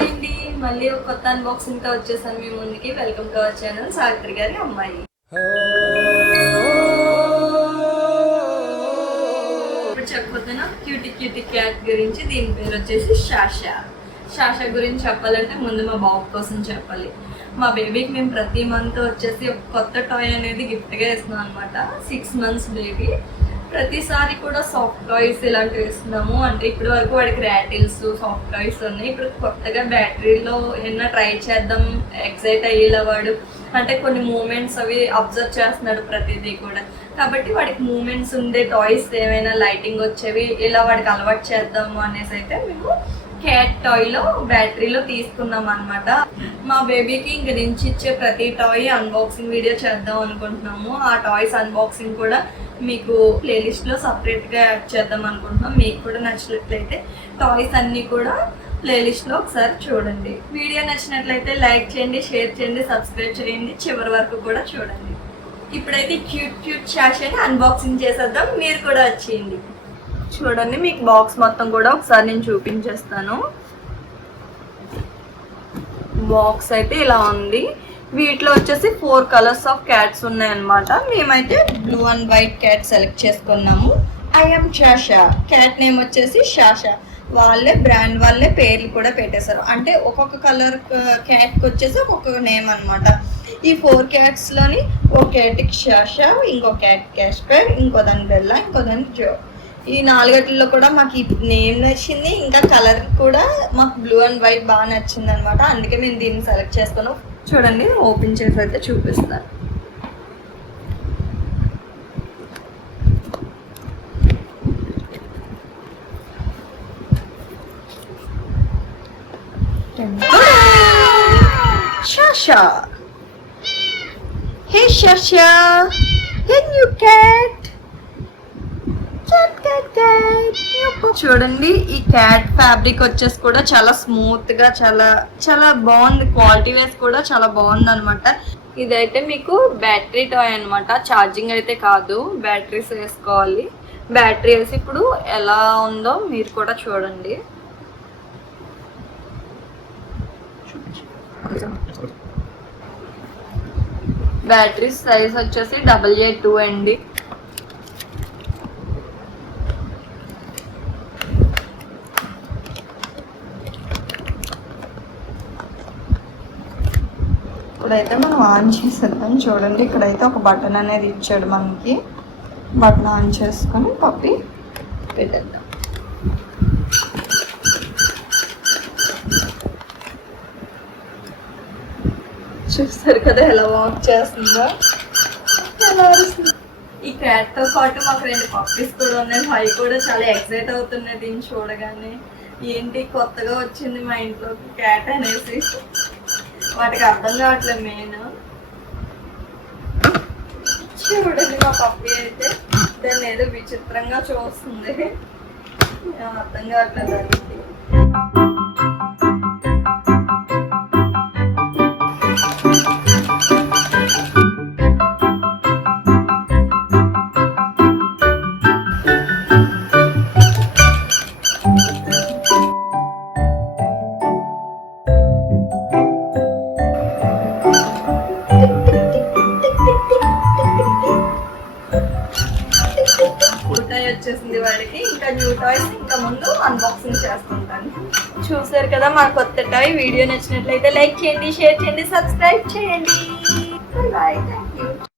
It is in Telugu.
హాయ్ అండి, మళ్ళీ ఒక కొత్త అన్బాక్సింగ్ తో వచ్చేసాను మీ ముందుకి. Welcome to our channel Savitri గారి అమ్మాయి. ఇప్పుడు చెప్పబోతున్నా క్యూటీ క్యూటీ క్యాట్ గురించి. దీని పేరు వచ్చేసి షాషా. షాషా గురించి చెప్పాలంటే ముందు మా బాబు కోసం చెప్పాలి. మా బేబీకి మేము ప్రతి మంత్ వచ్చేసి ఒక కొత్త టాయ్ అనేది గిఫ్ట్గా ఇస్తున్నాం అనమాట. 6 months బేబీ. ప్రతిసారి కూడా సాఫ్ట్ టాయ్స్ ఇలాంటివి ఇస్తున్నాము. అంటే ఇప్పటి వరకు వాడికి ర్యాటిల్స్ సాఫ్ట్ టాయ్స్ ఉన్నాయి. ఇప్పుడు కొత్తగా బ్యాటరీలో ఏమన్నా ట్రై చేద్దాం, ఎక్సైట్ అయ్యేలా వాడు అంటే కొన్ని మూమెంట్స్ అవి అబ్జర్వ్ చేస్తున్నాడు ప్రతిదీ కూడా. కాబట్టి వాడికి మూమెంట్స్ ఉండే టాయ్స్ ఏమైనా లైటింగ్ వచ్చేవి ఇలా వాడికి అలవాటు చేద్దాము అనేసి అయితే మేము క్యాట్ టాయ్లో బ్యాటరీలో తీసుకున్నాం అనమాట. మా బేబీకి ఇంక నుంచి ఇచ్చే ప్రతి టాయ్ అన్బాక్సింగ్ వీడియో చేద్దాం అనుకుంటున్నాము. ఆ టాయ్స్ అన్బాక్సింగ్ కూడా మీకు ప్లేలిస్ట్లో సపరేట్గా యాడ్ చేద్దాం అనుకుంటున్నాం. మీకు కూడా నచ్చినట్లయితే టాయ్స్ అన్నీ కూడా ప్లేలిస్ట్లో ఒకసారి చూడండి. వీడియో నచ్చినట్లయితే లైక్ చేయండి, షేర్ చేయండి, సబ్స్క్రైబ్ చేయండి, చివరి వరకు కూడా చూడండి. ఇప్పుడైతే క్యూట్ క్యూట్ షాషాని అన్బాక్సింగ్ చేసేద్దాం. మీరు కూడా వచ్చేయండి. చూడండి, మీకు బాక్స్ మొత్తం కూడా ఒకసారి నేను చూపించేస్తాను. బాక్స్ అయితే ఇలా ఉంది. వీటిలో వచ్చేసి 4 కలర్స్ ఆఫ్ క్యాట్స్ ఉన్నాయన్నమాట. మేమైతే blue and white cat select చేసుకున్నాము. I'm Shasha. క్యాట్ నేమ్ వచ్చేసి షాషా. వాళ్ళే బ్రాండ్ వాళ్ళే పేర్లు కూడా పెట్టేశారు. అంటే ఒక్కొక్క కలర్ క్యాట్కి వచ్చేసి ఒక్కొక్క నేమ్ అనమాట. ఈ 4 క్యాట్స్లోని ఒక క్యాట్కి షాషా, ఇంకో క్యాట్ క్యాస్పర్, ఇంకో దాని బెల్లా, ఇంకో దాని జో. ఈ 4 కూడా మాకు ఈ నేమ్ నచ్చింది, ఇంకా కలర్ కూడా మాకు బ్లూ అండ్ వైట్ బాగా నచ్చింది అనమాట. అందుకే మేము దీన్ని సెలెక్ట్ చేసుకున్నాం. చూడండి, ఓపెన్ చేసి అయితే చూపిస్తాను. షాషా. హే షాషా, హే న్యూ క్యాట్. చూడండి, ఈ క్యాట్ ఫ్యాబ్రిక్ వచ్చేసి కూడా చాలా స్మూత్ గా చాలా బాగుంది. క్వాలిటీ వైజ్ కూడా చాలా బాగుంది అనమాట. ఇదైతే మీకు బ్యాటరీ టాయ్ అనమాట. ఛార్జింగ్ అయితే కాదు, బ్యాటరీస్ వేసుకోవాలి. బ్యాటరీ వేసి ఇప్పుడు ఎలా ఉందో మీరు కూడా చూడండి. బ్యాటరీ సైజ్ వచ్చేసి 882 అండి. ఇప్పుడైతే మనం ఆన్ చేసేద్దాం. చూడండి, ఇక్కడైతే ఒక బటన్ అనేది ఇచ్చాడు మనకి. బటన్ ఆన్ చేసుకొని పప్పి పెట్టేద్దాం. చూస్తారు కదా ఎలా వాక్ చేస్తుందో, ఎలా వస్తుంది. ఈ క్యాట్తో పాటు మాకు 2 పప్పీస్ కూడా ఉన్నాయి. హై కూడా చాలా ఎక్సైట్ అవుతున్నాయి దీన్ని చూడగానే. ఏంటి కొత్తగా వచ్చింది మా ఇంట్లోకి క్యాట్ అనేసి వాటికి అర్థం కావట్లేదు. మెయిన్ చూడండి, మా పప్పి అయితే దాన్ని ఏదో విచిత్రంగా చూస్తుంది. అర్థం కావట్లేదు దానికి. వచ్చేసింది వాడికి. ఇంకా న్యూ టాయ్స్ ఇంకా ముందు అన్బాక్సింగ్ చేసుకుంటాను. చూసారు కదా మా కొత్త టాయ్. వీడియో నచ్చినట్లయితే లైక్ చేయండి, షేర్ చేయండి, సబ్స్క్రైబ్ చేయండి. Bye, thank you.